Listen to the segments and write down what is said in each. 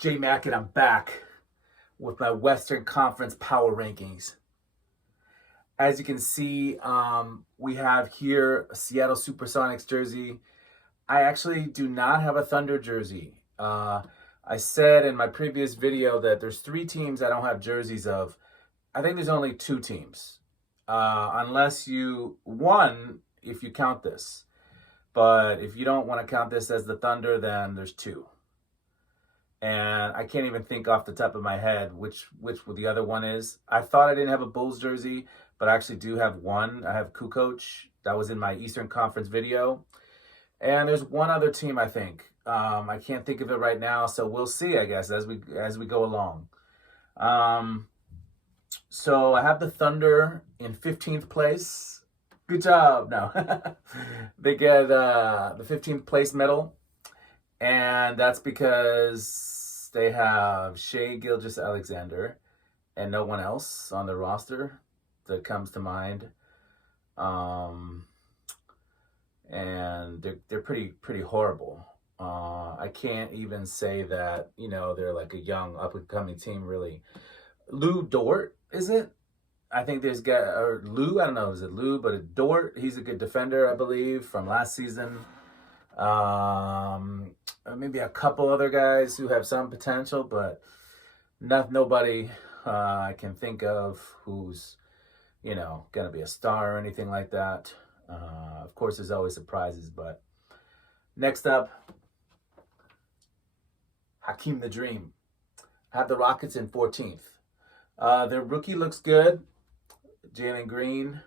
J Mac, and I'm back with my Western Conference power rankings. As you can see, we have here a Seattle Supersonics jersey. I actually do not have a Thunder jersey. I said in my previous video that there's 3 teams I don't have jerseys of. I think there's only 2 teams, unless one, if you count this. But if you don't want to count this as the Thunder, then there's 2. And I can't even think off the top of my head which the other one is. I thought I didn't have a Bulls jersey, but I actually do have one. I have Kukoc. That was in my Eastern Conference video. And there's one other team, I think. I can't think of it right now, so we'll see, I guess, as we go along. So I have the Thunder in 15th place. Good job. No. They get the 15th place medal. And that's because they have Shai Gilgeous-Alexander and no one else on the roster that comes to mind. And they're pretty horrible. I can't even say that, they're like a young up-and-coming team, really. Lou Dort, is it? I think there's Lou, I don't know, is it Lou, but Dort, he's a good defender, I believe, from last season. Maybe a couple other guys who have some potential, but nobody I can think of who's, gonna be a star or anything like that. Of course, there's always surprises, but next up, Hakeem the Dream. Have the Rockets in 14th. Their rookie looks good, Jalen Green.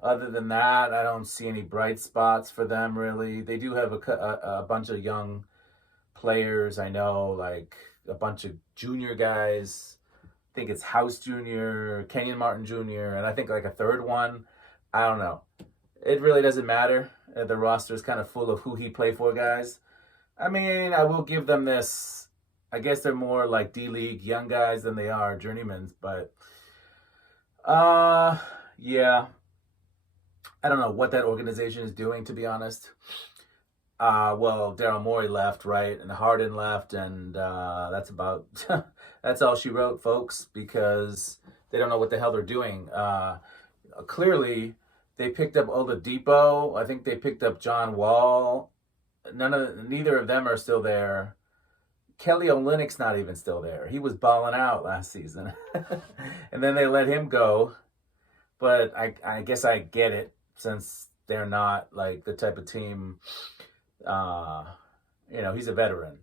Other than that, I don't see any bright spots for them, really. They do have a bunch of young players, I know, like a bunch of junior guys. I think it's House Jr., Kenyon Martin Jr., and I think like a third one. I don't know. It really doesn't matter. The roster is kind of full of who he played for guys. I mean, I will give them this. I guess they're more like D-League young guys than they are journeymen, but yeah. I don't know what that organization is doing, to be honest. Well, Daryl Morey left, right? And Harden left, and that's about that's all she wrote, folks, because they don't know what the hell they're doing. Clearly, they picked up Oladipo. I think they picked up John Wall. Neither of them are still there. Kelly Olynyk's not even still there. He was balling out last season. And then they let him go. But I guess I get it, since they're not like the type of team, he's a veteran.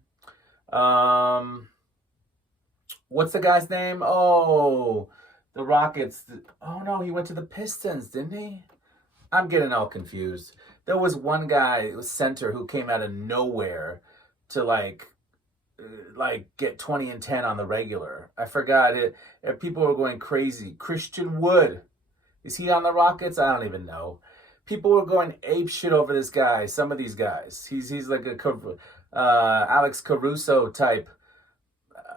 What's the guy's name? Oh, the Rockets. Oh no, he went to the Pistons, didn't he? I'm getting all confused. There was one guy, it was center, who came out of nowhere to like get 20 and 10 on the regular. I forgot it. People were going crazy. Christian Wood. Is he on the Rockets? I don't even know. People were going ape shit over this guy. Some of these guys. He's like a Alex Caruso type.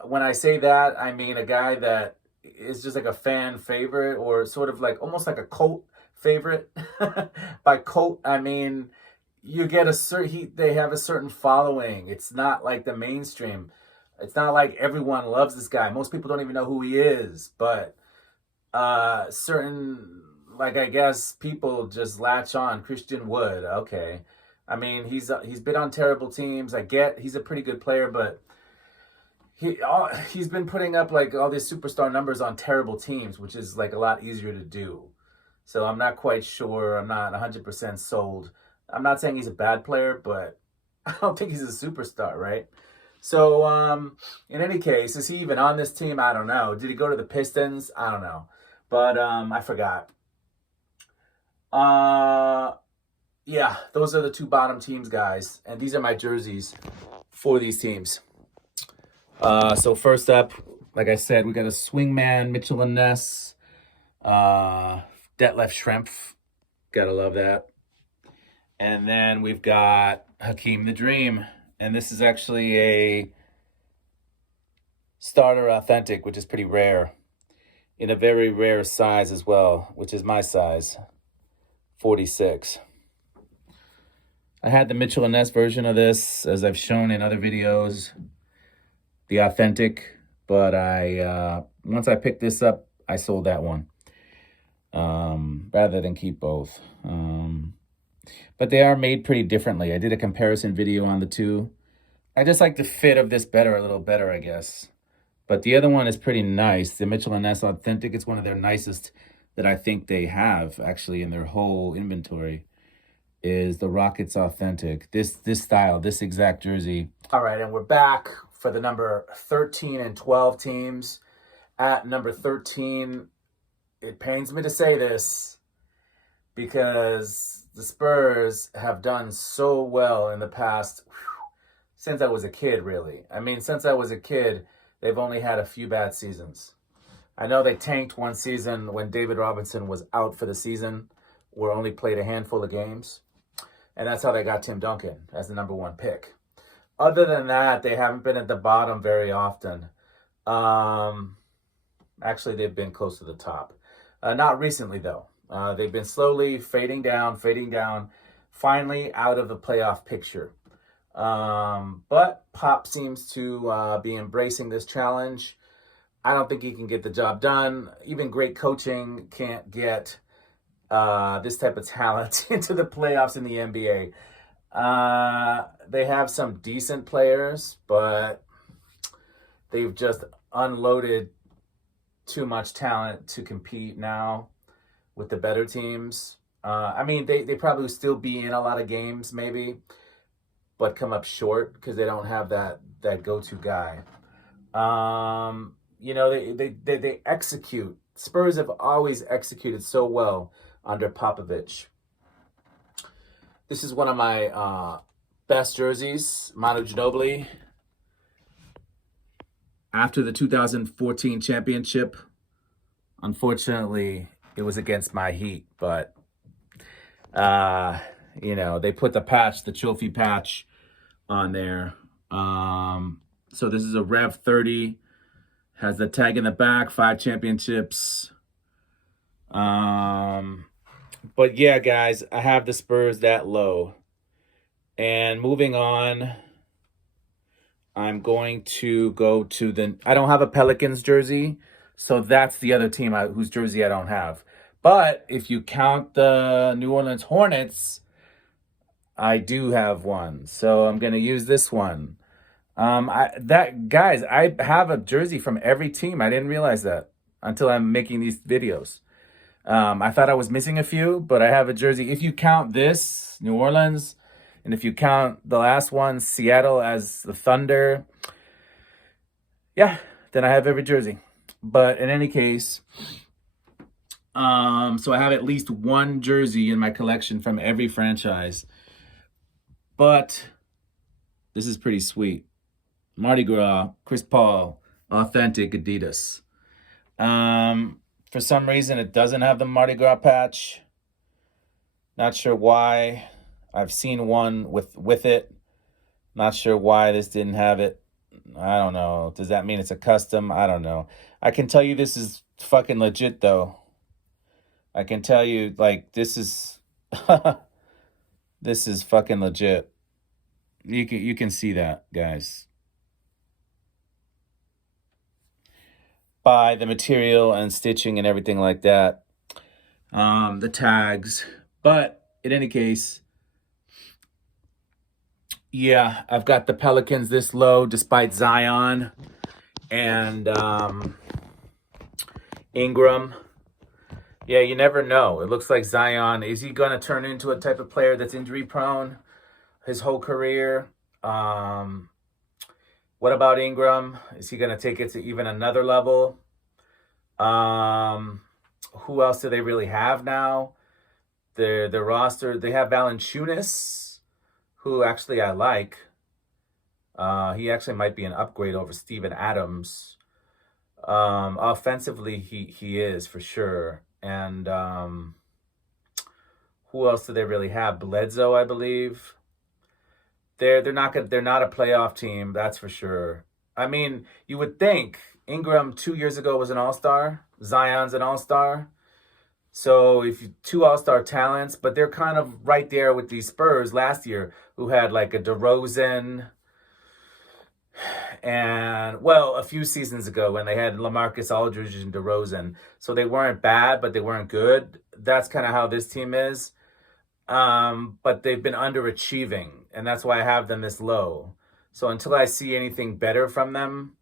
When I say that, I mean a guy that is just like a fan favorite, or sort of like almost like a cult favorite. By cult, I mean you get they have a certain following. It's not like the mainstream. It's not like everyone loves this guy. Most people don't even know who he is, but certain, like, I guess people just latch on. Christian Wood, okay. I mean, he's been on terrible teams. I get he's a pretty good player, but he's been putting up like all these superstar numbers on terrible teams, which is like a lot easier to do. So I'm not quite sure. I'm not 100% sold. I'm not saying he's a bad player, but I don't think he's a superstar, right? So in any case, is he even on this team? I don't know. Did he go to the Pistons? I don't know. But I forgot. Yeah, those are the 2 bottom teams, guys. And these are my jerseys for these teams. So first up, like I said, we got a swingman, Mitchell and Ness. Detlef Schrempf. Gotta love that. And then we've got Hakeem the Dream. And this is actually a starter authentic, which is pretty rare. In a very rare size as well, which is my size, 46. I had the Mitchell and Ness version of this, as I've shown in other videos. the Authentic, but once I picked this up, I sold that one rather than keep both. But they are made pretty differently. I did a comparison video on the two. I just like the fit of this a little better, I guess. But the other one is pretty nice. The Mitchell & Ness Authentic, it's one of their nicest that I think they have, actually, in their whole inventory, is the Rockets Authentic. This style, this exact jersey. All right, and we're back for the number 13 and 12 teams. At number 13, it pains me to say this, because the Spurs have done so well in the past, since I was a kid, really. I mean, since I was a kid, they've only had a few bad seasons. I know they tanked one season when David Robinson was out for the season, or only played a handful of games. And that's how they got Tim Duncan as the number one pick. Other than that, they haven't been at the bottom very often. Actually, they've been close to the top. Not recently, though. They've been slowly fading down, finally out of the playoff picture. But Pop seems to be embracing this challenge. I don't think he can get the job done. Even great coaching can't get this type of talent into the playoffs in the NBA. They have some decent players, but they've just unloaded too much talent to compete now with the better teams. I mean, they probably still be in a lot of games, maybe, but come up short because they don't have that go-to guy. You know, they execute. Spurs have always executed so well under Popovich. This is one of my best jerseys, Manu Ginobili. After the 2014 championship, unfortunately, it was against my Heat, but you know, they put the patch, the trophy patch, on there. So this is a Rev 30, has the tag in the back, 5 championships. But yeah, guys, I have the Spurs that low. And moving on, I'm going to go to I don't have a Pelicans jersey, so that's the other team whose jersey I don't have. But if you count the New Orleans Hornets, I do have one. So I'm going to use this one. Guys, I have a jersey from every team. I didn't realize that until I'm making these videos. I thought I was missing a few, but I have a jersey. If you count this, New Orleans, and if you count the last one, Seattle, as the Thunder, yeah, then I have every jersey. But in any case, so I have at least one jersey in my collection from every franchise. But this is pretty sweet. Mardi Gras, Chris Paul, Authentic Adidas. For some reason, it doesn't have the Mardi Gras patch. Not sure why. I've seen one with it. Not sure why this didn't have it. I don't know. Does that mean it's a custom? I don't know. I can tell you this is fucking legit, though. I can tell you, like, this is this is fucking legit. You can see that, guys. By the material and stitching and everything like that. The tags. But in any case, yeah, I've got the Pelicans this low despite Zion and Ingram. Yeah, you never know. It looks like Zion, is he going to turn into a type of player that's injury prone his whole career? What about Ingram? Is he going to take it to even another level? Who else do they really have now? Their roster, they have Valanciunas, who actually I like. He actually might be an upgrade over Steven Adams. Offensively, he is for sure. And who else do they really have? Bledsoe, I believe. They're not a playoff team, that's for sure. I mean, you would think Ingram 2 years ago was an all-star. Zion's an all-star. So if 2 all-star talents, but they're kind of right there with these Spurs last year, who had like a DeRozan, And, well, a few seasons ago when they had LaMarcus Aldridge and DeRozan. So they weren't bad, but they weren't good. That's kind of how this team is. But they've been underachieving, and that's why I have them this low. So until I see anything better from them,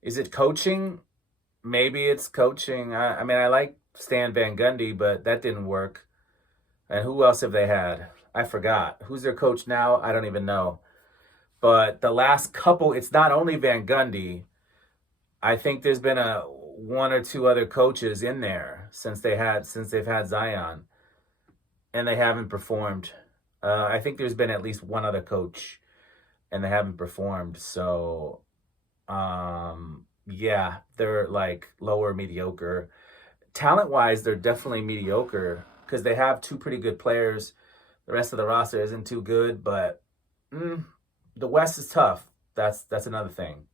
is it coaching? Maybe it's coaching. I mean, I like Stan Van Gundy, but that didn't work. And who else have they had? I forgot. Who's their coach now? I don't even know. But the last couple, it's not only Van Gundy. I think there's been a one or two other coaches in there since they've had Zion, and they haven't performed. I think there's been at least one other coach, and they haven't performed. So, yeah, they're like lower mediocre. Talent-wise, they're definitely mediocre because they have two pretty good players. The rest of the roster isn't too good, but the West is tough. That's another thing.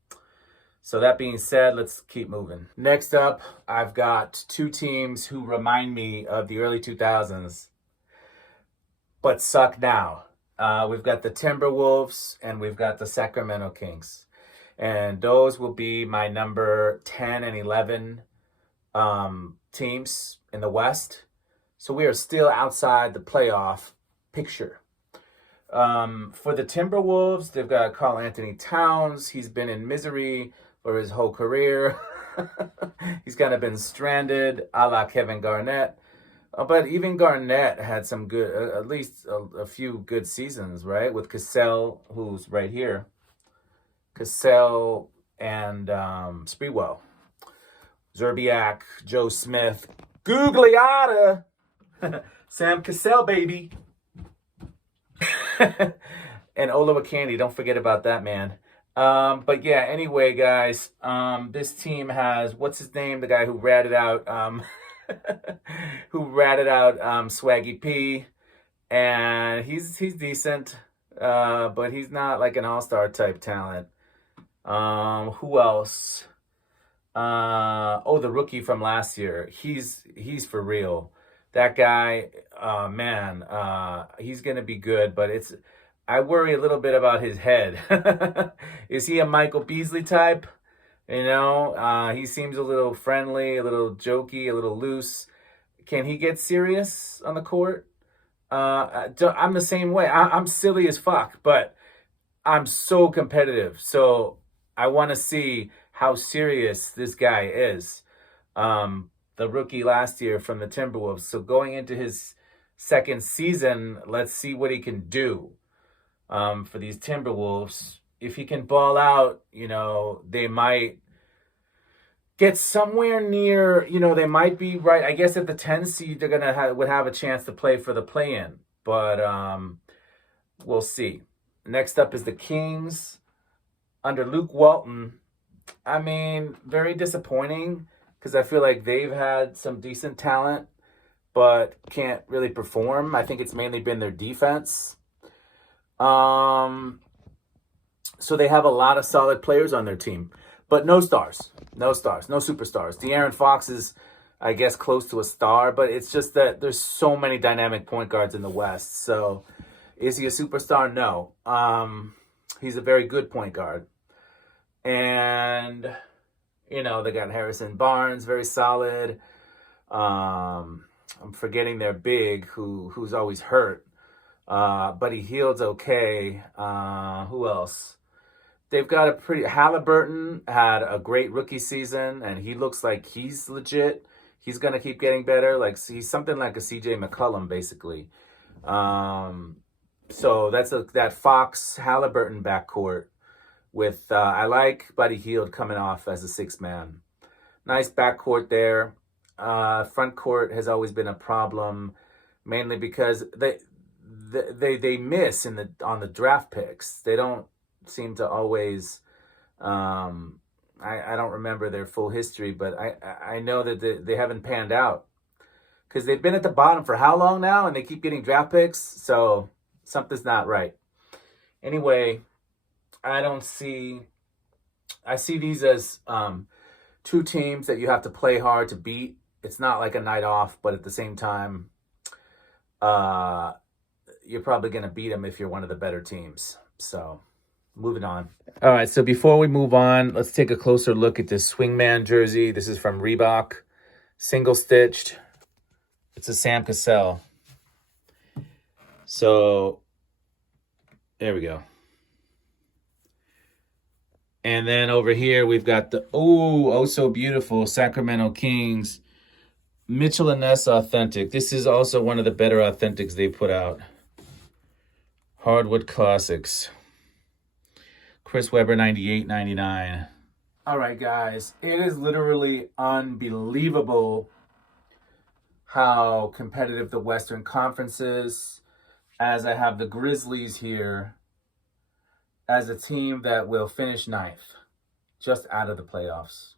So that being said, let's keep moving. Next up, I've got two teams who remind me of the early 2000s, but suck now. We've got the Timberwolves and we've got the Sacramento Kings. And those will be my number 10 and 11 teams in the West. So we are still outside the playoff picture. For the Timberwolves, they've got Karl Anthony Towns. He's been in misery for his whole career. He's kind of been stranded, a la Kevin Garnett. But even Garnett had some good, at least a few good seasons, right? With Cassell, who's right here. Cassell and Sprewell. Zerbiak, Joe Smith, Gugliotta, Sam Cassell, baby. And Olowokandi, don't forget about that, man. But yeah, anyway, guys, this team has, what's his name? The guy who ratted out, Swaggy P, and he's decent, but he's not like an all-star type talent. Who else? The rookie from last year. He's for real. That guy, man, he's gonna be good, but I worry a little bit about his head. Is he a Michael Beasley type? You know, he seems a little friendly, a little jokey, a little loose. Can he get serious on the court? I'm the same way. I'm silly as fuck, but I'm so competitive. So I want to see how serious this guy is. The rookie last year from the Timberwolves. So going into his second season, let's see what he can do for these Timberwolves. If he can ball out, you know, they might get somewhere near, you know, they might be right. I guess at the 10 seed, they're would have a chance to play for the play-in. But we'll see. Next up is the Kings under Luke Walton. I mean, very disappointing because I feel like they've had some decent talent, but can't really perform. I think it's mainly been their defense. So they have a lot of solid players on their team, but no stars, no superstars. De'Aaron Fox is, I guess, close to a star, but it's just that there's so many dynamic point guards in the West. So is he a superstar? No. He's a very good point guard. And, you know, they got Harrison Barnes, very solid. I'm forgetting their big, who's always hurt. But he heals okay. Who else? They've got a Halliburton had a great rookie season, and he looks like he's legit. He's going to keep getting better. Like, he's something like a CJ McCollum, basically. So that's that Fox-Halliburton backcourt with, I like Buddy Hield coming off as a sixth man. Nice backcourt there. Front court has always been a problem, mainly because they miss on the draft picks. They don't seem to always. I don't remember their full history, but I know that they haven't panned out because they've been at the bottom for how long now, and they keep getting draft picks. So something's not right. Anyway, I see these as two teams that you have to play hard to beat. It's not like a night off, but at the same time, you're probably going to beat them if you're one of the better teams. So moving on. All right, so before we move on, let's take a closer look at this Swingman jersey. This is from Reebok, single-stitched. It's a Sam Cassell. So, there we go. And then over here, we've got the, oh so beautiful Sacramento Kings Mitchell & Ness Authentic. This is also one of the better Authentics they put out. Hardwood Classics. Chris Webber, 98.99. All right, guys. It is literally unbelievable how competitive the Western Conference is, as I have the Grizzlies here as a team that will finish ninth, just out of the playoffs.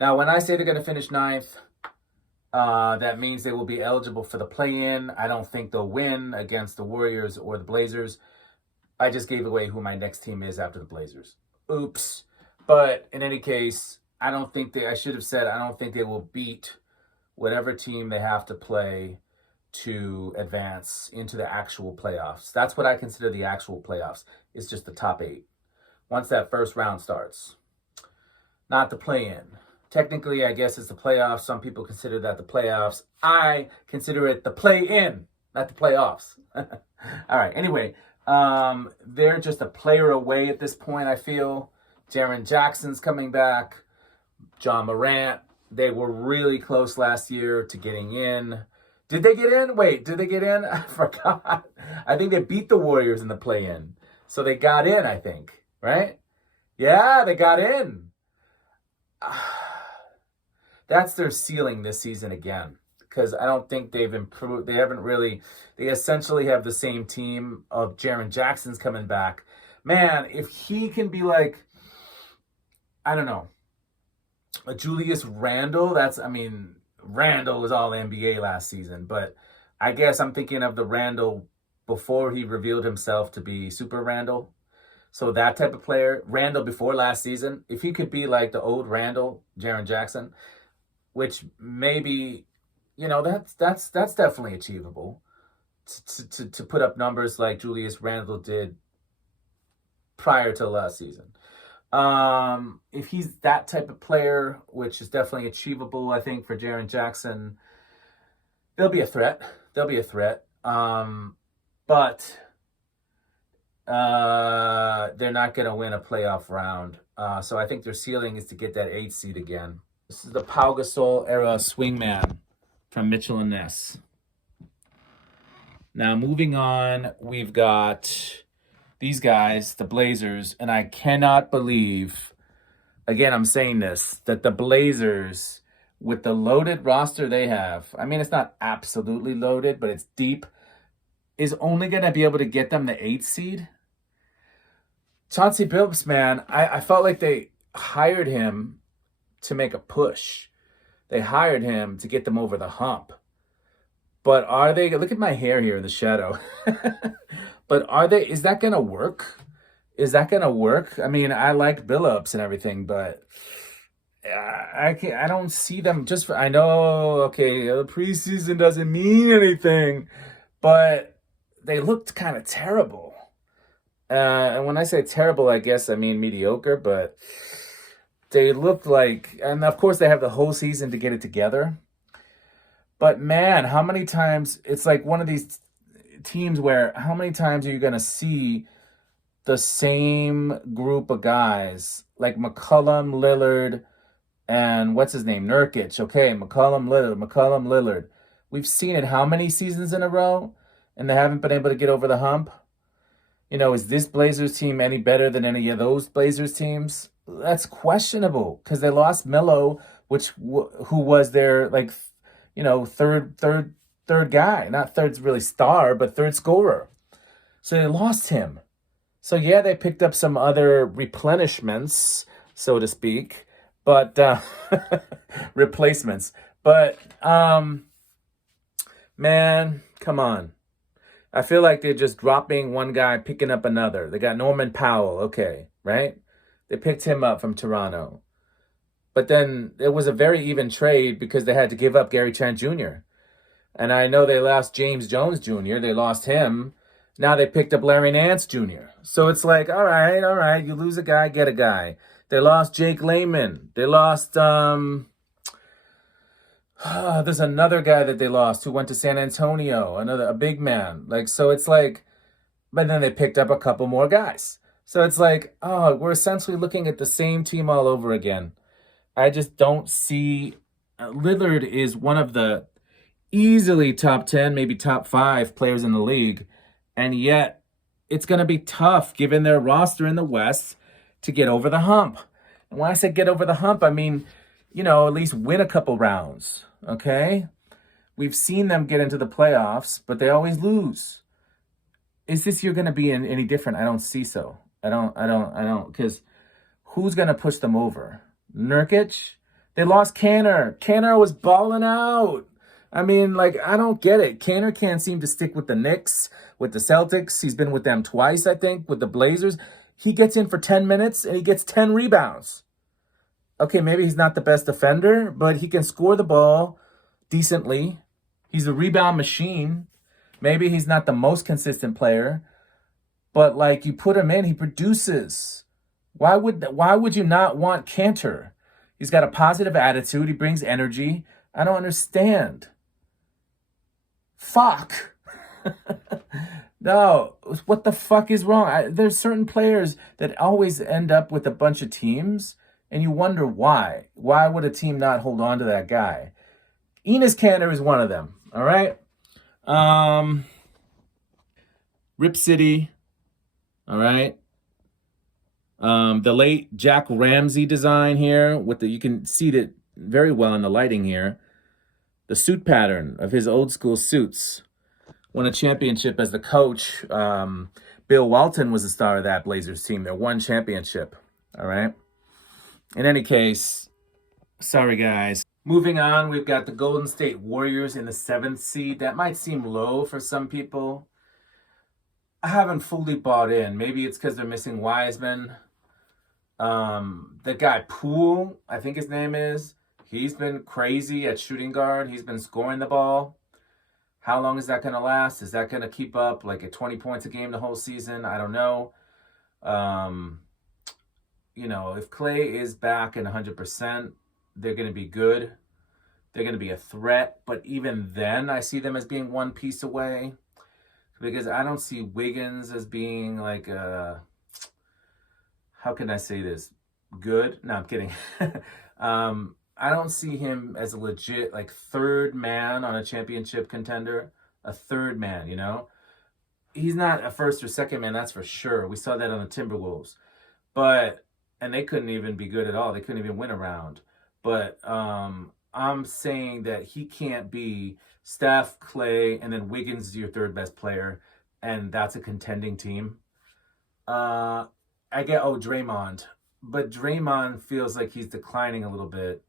Now, when I say they're going to finish ninth, that means they will be eligible for the play-in. I don't think they'll win against the Warriors or the Blazers. I just gave away who my next team is after the Blazers. Oops. But in any case, I don't think I should have said, I don't think they will beat whatever team they have to play to advance into the actual playoffs. That's what I consider the actual playoffs. It's just the top 8. Once that first round starts. Not the play-in. Technically, I guess it's the playoffs. Some people consider that the playoffs. I consider it the play-in, not the playoffs. All right, anyway. They're just a player away at this point, I feel. Jaren Jackson's coming back. John Morant. They were really close last year to getting in. Did they get in? Wait, did they get in? I forgot. I think they beat the Warriors in the play-in. So they got in, I think. Right? Yeah, they got in. That's their ceiling this season again. Because I don't think they've improved. They haven't really. They essentially have the same team of Jaren Jackson's coming back. Man, if he can be like, I don't know, a Julius Randle. Randle was all NBA last season. But I guess I'm thinking of the Randle before he revealed himself to be Super Randle. So that type of player, Randle before last season. If he could be like the old Randle, Jaren Jackson, which maybe... that's definitely achievable to put up numbers like Julius Randle did prior to last season. If he's that type of player, which is definitely achievable, I think, for Jaren Jackson, they'll be a threat. But they're not going to win a playoff round. So I think their ceiling is to get that 8th seed again. This is the Pau Gasol era Swingman from Mitchell & Ness. Now, moving on, we've got these guys, the Blazers, and I cannot believe, again, I'm saying this, that the Blazers, with the loaded roster they have, it's not absolutely loaded, but it's deep, is only going to be able to get them the 8th seed. Chauncey Billups, man, I felt like they hired him to make a push. They hired him to get them over the hump. But are they, look at my hair here in the shadow. But is that going to work? I like Billups and everything, but I don't see them I know, okay, the preseason doesn't mean anything, but they looked kind of terrible. And when I say terrible, I guess I mean mediocre, but they look like, and of course they have the whole season to get it together. But man, how many times, it's like one of these teams where how many times are you going to see the same group of guys like McCollum, Lillard, and what's his name? Nurkic. Okay, McCollum, Lillard. We've seen it how many seasons in a row, and they haven't been able to get over the hump? Is this Blazers team any better than any of those Blazers teams? That's questionable because they lost Melo, who was their third guy, not third really star, but third scorer. So they lost him. So yeah, they picked up some other replenishments, so to speak, but replacements. But man, come on. I feel like they're just dropping one guy, picking up another. They got Norman Powell, okay, right? They picked him up from Toronto. But then it was a very even trade because they had to give up Gary Trent Jr. And I know they lost James Jones Jr. They lost him. Now they picked up Larry Nance Jr. So it's like, all right, you lose a guy, get a guy. They lost Jake Layman. They lost, there's another guy that they lost who went to San Antonio, a big man. Like, so it's like, but then they picked up a couple more guys. So it's like, oh, we're essentially looking at the same team all over again. I just don't see. Lillard is one of the easily top 10, maybe top 5 players in the league. And yet it's going to be tough given their roster in the West to get over the hump. And when I say get over the hump, I mean, at least win a couple rounds. Okay. We've seen them get into the playoffs, but they always lose. Is this year going to be any different? I don't see so. I don't, because who's going to push them over? Nurkic? They lost Canner. Canner was balling out. I mean, like, I don't get it. Canner can't seem to stick with the Knicks, with the Celtics. He's been with them twice, I think, with the Blazers. He gets in for 10 minutes and he gets 10 rebounds. Okay, maybe he's not the best defender, but he can score the ball decently. He's a rebound machine. Maybe he's not the most consistent player, but like you put him in, he produces. Why would you not want Cantor? He's got a positive attitude. He brings energy. I don't understand. Fuck. No, what the fuck is wrong? There's certain players that always end up with a bunch of teams, and you wonder why. Why would a team not hold on to that guy? Enes Kanter is one of them, all right? Rip City, all right? The late Jack Ramsey design here, you can see it very well in the lighting here. The suit pattern of his old school suits. Won a championship as the coach. Bill Walton was the star of that Blazers team. They won championship. All right. In any case, sorry guys. Moving on, we've got the Golden State Warriors in the 7th seed. That might seem low for some people. I haven't fully bought in. Maybe it's because they're missing Wiseman. The guy Poole, I think his name is. He's been crazy at shooting guard. He's been scoring the ball. How long is that going to last? Is that going to keep up like at 20 points a game the whole season? I don't know. If Clay is back and 100%, they're going to be good. They're going to be a threat. But even then, I see them as being one piece away. Because I don't see Wiggins as being like how can I say this? Good? No, I'm kidding. I don't see him as a legit like third man on a championship contender. A third man, He's not a first or second man, that's for sure. We saw that on the Timberwolves. And they couldn't even be good at all. They couldn't even win a round. But I'm saying that he can't be Steph, Clay, and then Wiggins is your third best player, and that's a contending team. I get, Draymond. But Draymond feels like he's declining a little bit.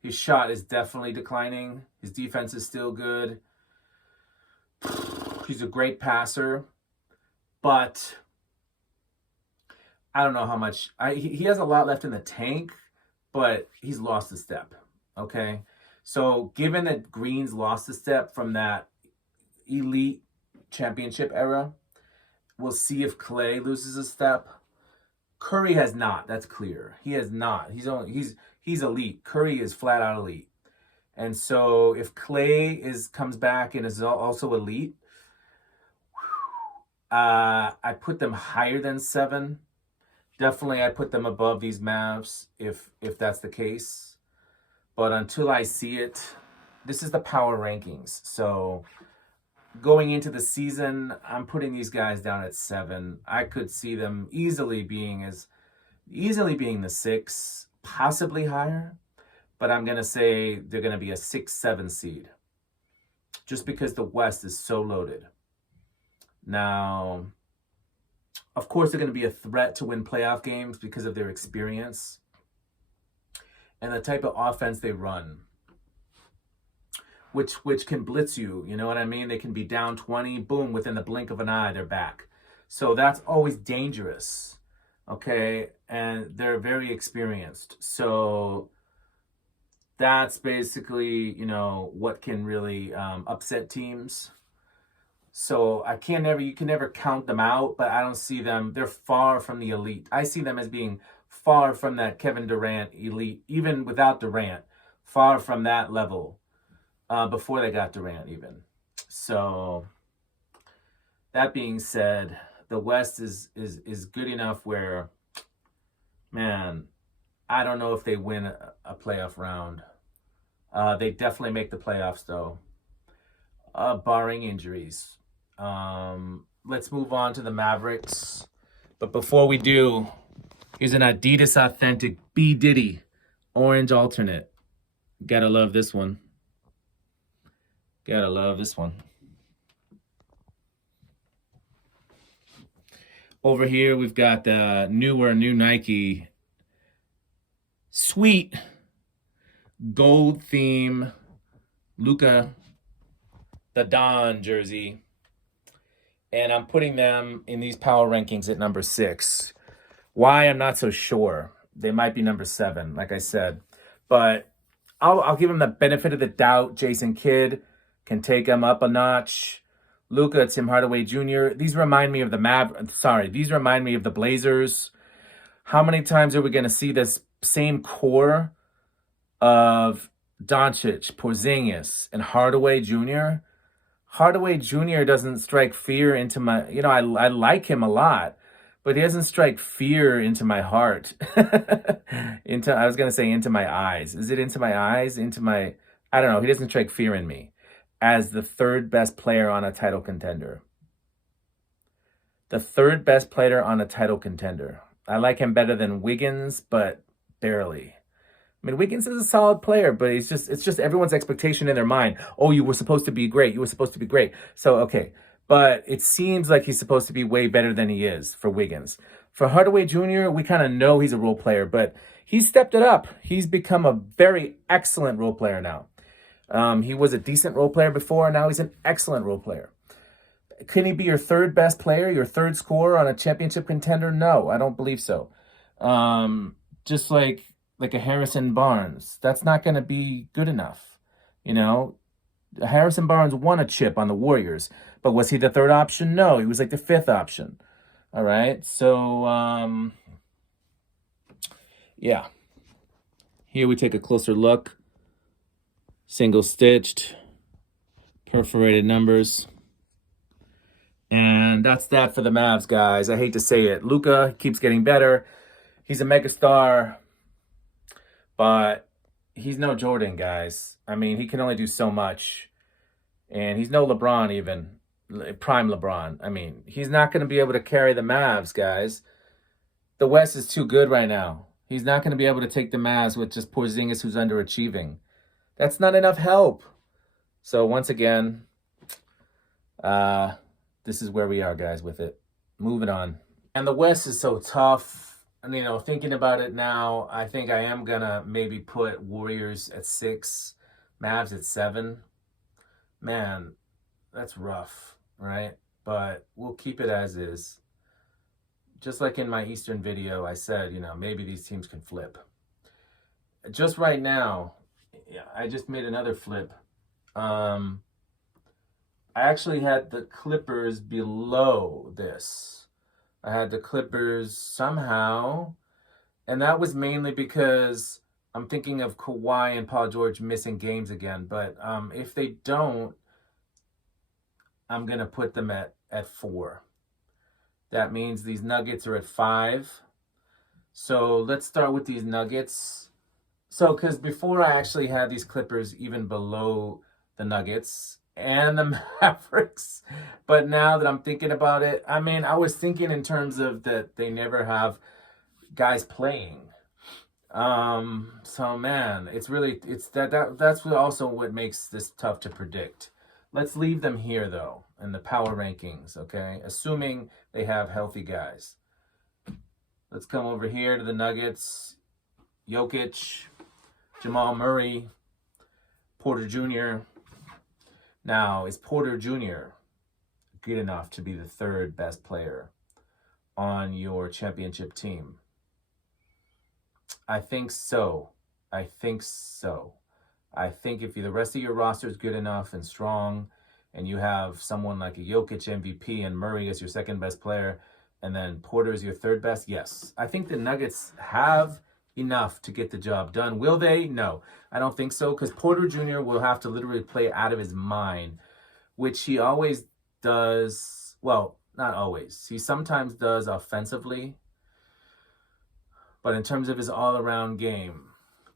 His shot is definitely declining. His defense is still good. He's a great passer. But I don't know how much. He has a lot left in the tank, but he's lost a step. Okay? So given that Green's lost a step from that elite championship era, we'll see if Clay loses a step. Curry has not. That's clear. He has not. He's elite. Curry is flat out elite. And so if Clay comes back and is also elite, I put them higher than 7. Definitely I put them above these Mavs if that's the case. But until I see it, this is the power rankings. So going into the season, I'm putting these guys down at 7. I could see them easily being the 6, possibly higher. But I'm going to say they're going to be a 6-7 seed. Just because the West is so loaded. Now, of course, they're going to be a threat to win playoff games because of their experience and the type of offense they run, which can blitz you. You know what I mean? They can be down 20, boom, within the blink of an eye, they're back. So that's always dangerous, okay? And they're very experienced. So that's basically, what can really upset teams. So you can never count them out, but I don't see them. They're far from the elite. I see them as being far from that Kevin Durant elite, even without Durant, far from that level before they got Durant even. So that being said, the West is good enough where, man, I don't know if they win a playoff round. They definitely make the playoffs though, barring injuries. Let's move on to the Mavericks. But before we do, here's an Adidas Authentic B. Diddy orange alternate. Gotta love this one. Gotta love this one. Over here, we've got the new Nike sweet gold theme Luka the Don jersey. And I'm putting them in these power rankings at number 6. Why? I'm not so sure. They might be number 7, like I said. But I'll give them the benefit of the doubt. Jason Kidd can take them up a notch. Luka, Tim Hardaway Jr. These remind me of these remind me of the Blazers. How many times are we going to see this same core of Doncic, Porzingis, and Hardaway Jr.? Hardaway Jr. doesn't strike fear into my, I like him a lot, but he doesn't strike fear into my heart. I was going to say into my eyes. Is it into my eyes? I don't know. He doesn't strike fear in me as the third best player on a title contender. The third best player on a title contender. I like him better than Wiggins, but barely. I mean, Wiggins is a solid player, but it's just everyone's expectation in their mind. Oh, you were supposed to be great. You were supposed to be great. So, okay. But it seems like he's supposed to be way better than he is for Wiggins. For Hardaway Jr., we kind of know he's a role player, but he's stepped it up. He's become a very excellent role player now. He was a decent role player before, and now he's an excellent role player. Can he be your third best player, your third scorer on a championship contender? No, I don't believe so. Just like a Harrison Barnes, that's not going to be good enough. Harrison Barnes won a chip on the Warriors, but was he the third option? No, he was like the fifth option. All right, so yeah. Here we take a closer look. Single stitched, perforated numbers. And that's that for the Mavs, guys. I hate to say it. Luka keeps getting better. He's a megastar, but he's no Jordan, guys. I mean, he can only do so much. And he's no LeBron even, prime LeBron. I mean, he's not going to be able to carry the Mavs, guys. The West is too good right now. He's not going to be able to take the Mavs with just Porzingis, who's underachieving. That's not enough help. So once again, this is where we are, guys, with it. Moving on. And the West is so tough. And, thinking about it now, I think I am going to maybe put Warriors at 6, Mavs at 7. Man, that's rough, right? But we'll keep it as is. Just like in my Eastern video, I said, maybe these teams can flip. Just right now, I just made another flip. I actually had the Clippers below this. I had the Clippers somehow, and that was mainly because I'm thinking of Kawhi and Paul George missing games again. But if they don't, I'm going to put them at 4. That means these Nuggets are at 5. So let's start with these Nuggets. So, because before I actually had these Clippers even below the Nuggets and the Mavericks. But now that I'm thinking about it, I mean, I was thinking in terms of that they never have guys playing. So man, that's also what makes this tough to predict. Let's leave them here though in the power rankings, okay? Assuming they have healthy guys. Let's come over here to the Nuggets. Jokic, Jamal Murray, Porter Jr. Now, is Porter Jr. good enough to be the third best player on your championship team? I think so. I think if the rest of your roster is good enough and strong, and you have someone like a Jokic MVP and Murray as your second best player, and then Porter is your third best, yes. I think the Nuggets have enough to get the job done. Will they? No, I don't think so, because Porter Jr. will have to literally play out of his mind, which he always does. Well, not always. He sometimes does offensively, but in terms of his all-around game,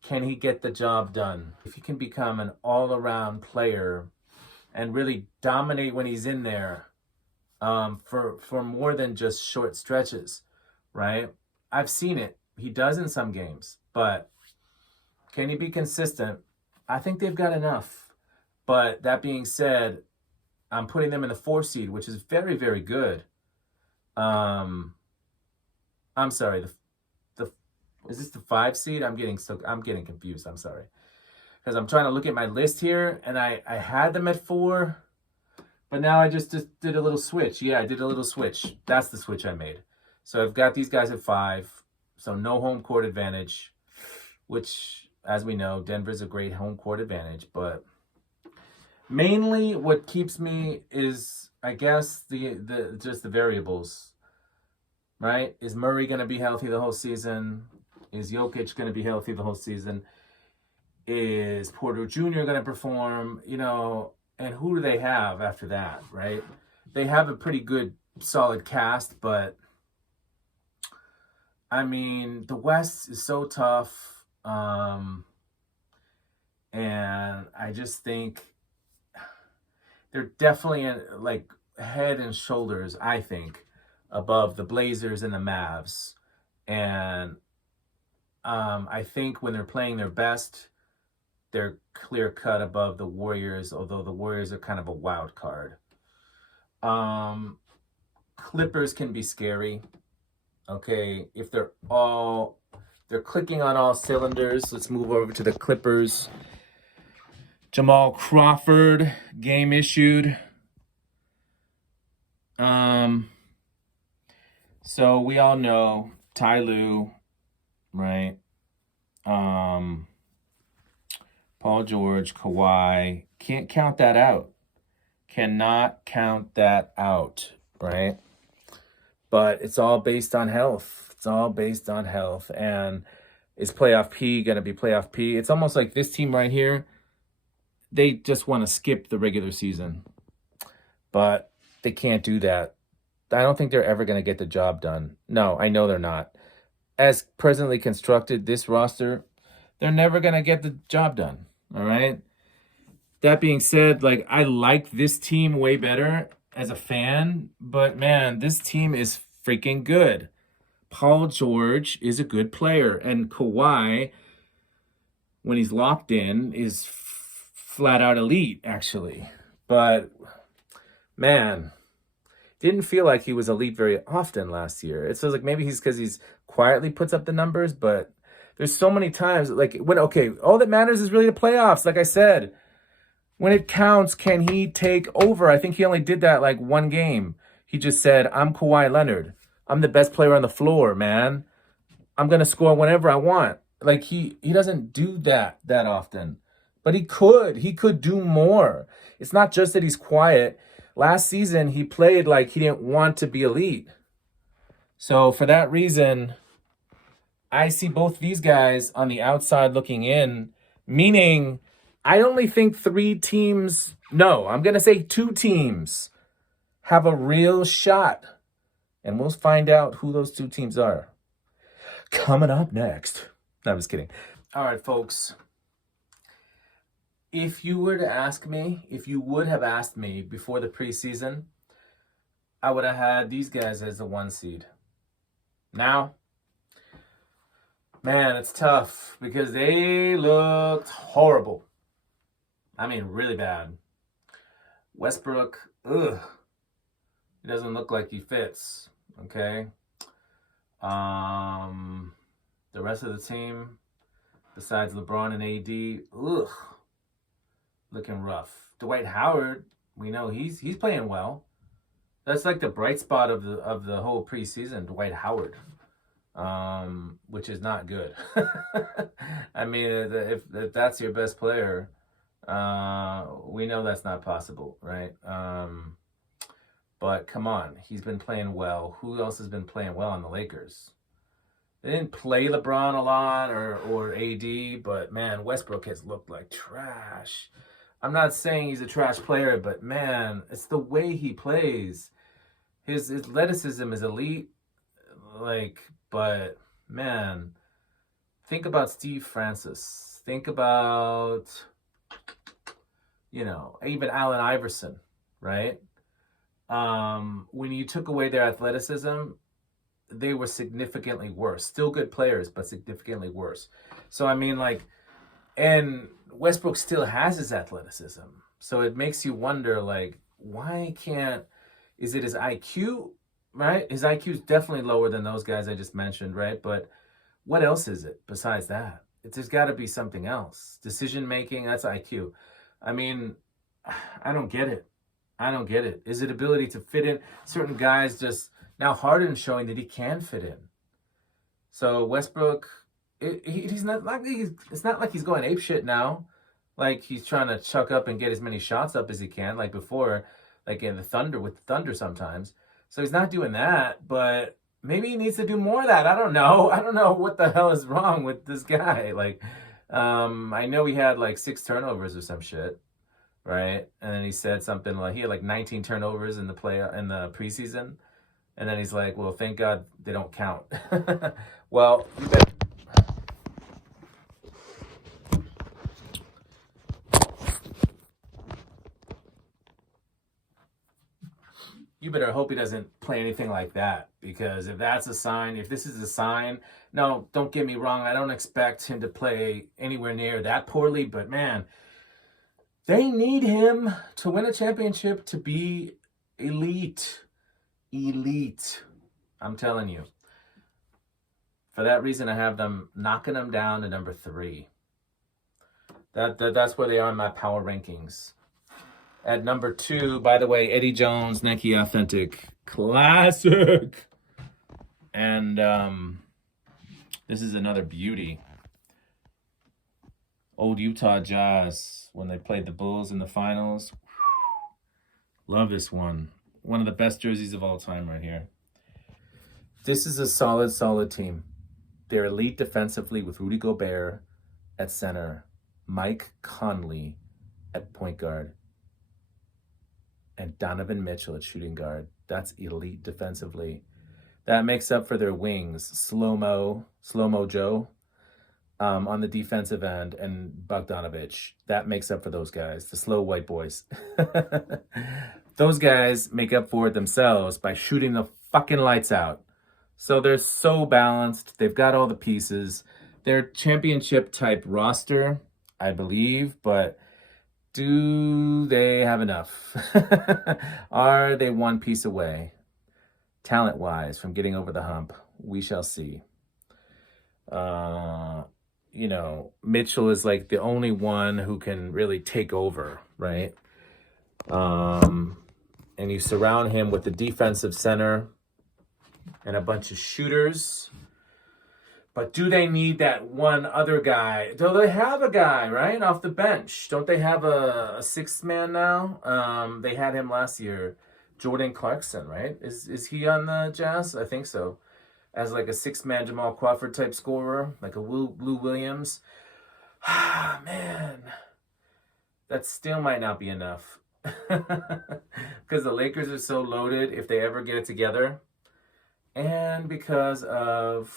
can he get the job done? If he can become an all-around player and really dominate when he's in there for more than just short stretches, right? I've seen it. He does in some games, but can he be consistent? I think they've got enough. But that being said, I'm putting them in the 4 seed, which is very, very good. I'm sorry, is this the 5 seed? I'm getting confused. I'm sorry. Because I'm trying to look at my list here, and I had them at 4, but now I just did a little switch. Yeah, I did a little switch. That's the switch I made. So I've got these guys at 5, so no home court advantage, which, as we know, Denver's a great home court advantage, but mainly what keeps me is, I guess, the just the variables, right? Is Murray going to be healthy the whole season? Is Jokic going to be healthy the whole season? Is Porter Jr. going to perform? You know, and who do they have after that, right? They have a pretty good, solid cast, but I mean, the West is so tough. And I just think they're definitely like head and shoulders, I think, above the Blazers and the Mavs. And I think when they're playing their best, they're clear cut above the Warriors, although the Warriors are kind of a wild card. Clippers can be scary. Okay, if they're clicking on all cylinders, let's move over to the Clippers. Jamal Crawford, game issued. So we all know Ty Lue, right? Paul George, Kawhi. Can't count that out. Cannot count that out, right? But it's all based on health. It's all based on health. And is playoff P going to be playoff P? It's almost like this team right here, they just want to skip the regular season. But they can't do that. I don't think they're ever going to get the job done. No, I know they're not. As presently constructed, this roster, they're never going to get the job done. All right? That being said, like, I like this team way better as a fan, but man, this team is freaking good. Paul George is a good player, and Kawhi, when he's locked in, is flat out elite, actually. But man, didn't feel like he was elite very often last year. It feels like maybe he's because he's quietly puts up the numbers, but there's so many times, like, all that matters is really the playoffs, like I said. When it counts, can he take over? I think he only did that like one game. He just said, I'm Kawhi Leonard. I'm the best player on the floor, man. I'm going to score whenever I want. Like, he doesn't do that often. But he could. He could do more. It's not just that he's quiet. Last season, he played like he didn't want to be elite. So for that reason, I see both these guys on the outside looking in, meaning I only think 3 teams, no, I'm going to say 2 teams have a real shot. And we'll find out who those 2 teams are. Coming up next. No, I'm just kidding. All right, folks. If you would have asked me before the preseason, I would have had these guys as the 1 seed. Now, man, it's tough because they looked horrible. I mean, really bad. Westbrook, ugh. He doesn't look like he fits, okay? The rest of the team, besides LeBron and AD, ugh, looking rough. Dwight Howard, we know he's playing well. That's like the bright spot of the whole preseason, Dwight Howard, which is not good. I mean, if that's your best player, We know that's not possible, right? But come on, he's been playing well. Who else has been playing well on the Lakers? They didn't play LeBron a lot or AD, but man, Westbrook has looked like trash. I'm not saying he's a trash player, but man, it's the way he plays. His athleticism is elite, like, but man, think about Steve Francis. Think about, even Allen Iverson, right? When you took away their athleticism, they were significantly worse. Still good players, but significantly worse. So, I mean, like, and Westbrook still has his athleticism. So it makes you wonder, like, is it his IQ, right? His IQ is definitely lower than those guys I just mentioned, right? But what else is it besides that? There's got to be something else. Decision making, that's IQ. I mean, I don't get it. Is it ability to fit in? Certain guys just, now Harden's showing that he can fit in. So Westbrook, it's not like he's going apeshit now. Like he's trying to chuck up and get as many shots up as he can, like before, like in the Thunder sometimes. So he's not doing that, but maybe he needs to do more of that. I don't know. I don't know what the hell is wrong with this guy. Like, I know he had like 6 turnovers or some shit, right? And then he said something like he had like 19 turnovers in the preseason. And then he's like, well, thank God they don't count. Well, you better hope he doesn't play anything like that, because if this is a sign, no, don't get me wrong, I don't expect him to play anywhere near that poorly, but man, they need him to win a championship to be elite. I'm telling you. For that reason, I have them knocking them down to number 3. That's where they are in my power rankings. At number 2, by the way, Eddie Jones, Nike Authentic Classic. And this is another beauty. Old Utah Jazz, when they played the Bulls in the finals. Love this one. One of the best jerseys of all time right here. This is a solid team. They're elite defensively with Rudy Gobert at center, Mike Conley at point guard, and Donovan Mitchell at shooting guard. That's elite defensively. That makes up for their wings, Slow-Mo Joe on the defensive end, and Bogdanovich. That makes up for those guys, the slow white boys. Those guys make up for it themselves by shooting the fucking lights out. So they're so balanced. They've got all the pieces. They're championship type roster, I believe, but do they have enough? Are they one piece away, talent-wise, from getting over the hump? We shall see. Mitchell is like the only one who can really take over, right? And you surround him with the defensive center and a bunch of shooters. But do they need that one other guy? Do they have a guy, right, off the bench? Don't they have a 6th man now? They had him last year, Jordan Clarkson, right? Is he on the Jazz? I think so. As like a 6-man Jamal Crawford type scorer, like a Lou Williams. Man, that still might not be enough. Because the Lakers are so loaded if they ever get it together. And because of,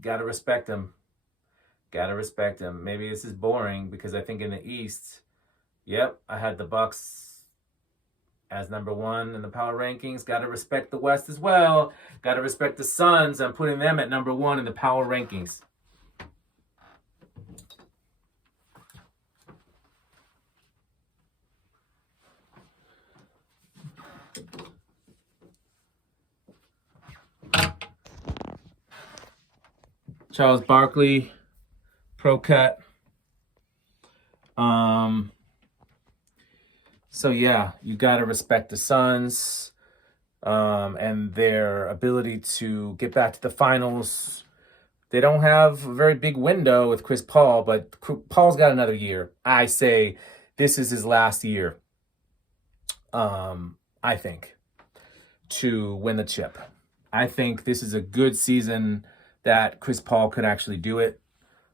gotta respect them. Maybe this is boring because I think in the East, I had the Bucks as number 1 in the power rankings. Gotta respect the West as well. Gotta respect the Suns. I'm putting them at number 1 in the power rankings. Charles Barkley, pro cut. So yeah, you gotta respect the Suns and their ability to get back to the finals. They don't have a very big window with Chris Paul, but Paul's got another year. I say this is his last year, I think, to win the chip. I think this is a good season that Chris Paul could actually do it,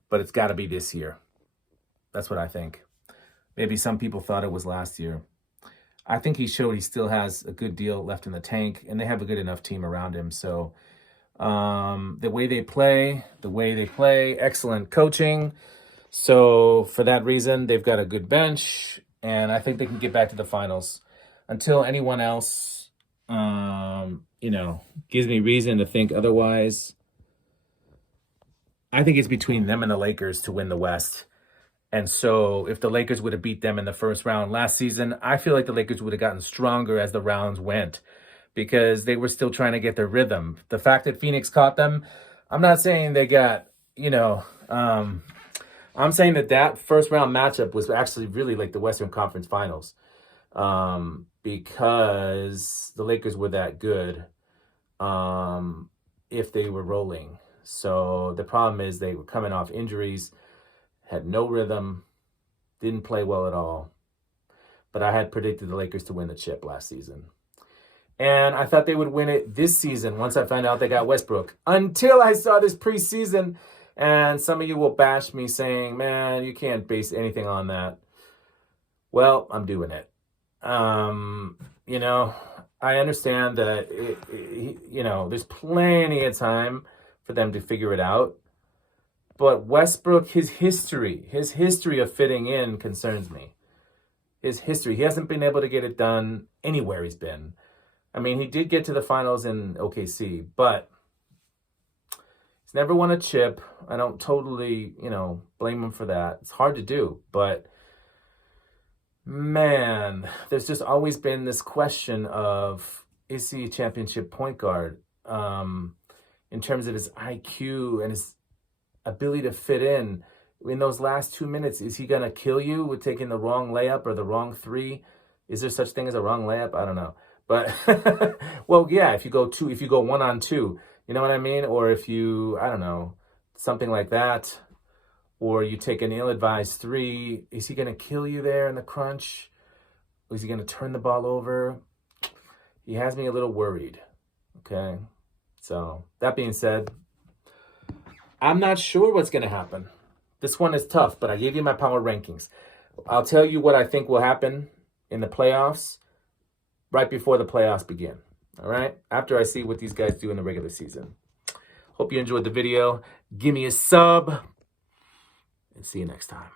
but it's got to be this year. That's what I think. Maybe some people thought it was last year. I think he showed he still has a good deal left in the tank, and they have a good enough team around him. So the way they play, excellent coaching. So for that reason, they've got a good bench, and I think they can get back to the finals. Until anyone else, gives me reason to think otherwise, I think it's between them and the Lakers to win the West. And so if the Lakers would have beat them in the first round last season, I feel like the Lakers would have gotten stronger as the rounds went because they were still trying to get their rhythm. The fact that Phoenix caught them, I'm not saying they got, I'm saying that first round matchup was actually really like the Western Conference Finals because the Lakers were that good if they were rolling. So the problem is they were coming off injuries, had no rhythm, didn't play well at all. But I had predicted the Lakers to win the chip last season. And I thought they would win it this season once I found out they got Westbrook. Until I saw this preseason. And some of you will bash me saying, man, you can't base anything on that. Well, I'm doing it. I understand that, there's plenty of time for them to figure it out. But Westbrook, his history of fitting in concerns me. His history. He hasn't been able to get it done anywhere he's been. I mean, he did get to the finals in OKC, but he's never won a chip. I don't totally, blame him for that. It's hard to do, but man, there's just always been this question of, is he a championship point guard? In terms of his IQ and his ability to fit in those last 2 minutes, is he going to kill you with taking the wrong layup or the wrong three? Is there such thing as a wrong layup? I don't know. But, well, yeah, if you go 1-on-2, you know what I mean? Or if you, I don't know, something like that. Or you take an ill-advised three, is he going to kill you there in the crunch? Or is he going to turn the ball over? He has me a little worried, okay? So, that being said, I'm not sure what's going to happen. This one is tough, but I gave you my power rankings. I'll tell you what I think will happen in the playoffs right before the playoffs begin. All right? After I see what these guys do in the regular season. Hope you enjoyed the video. Give me a sub. And see you next time.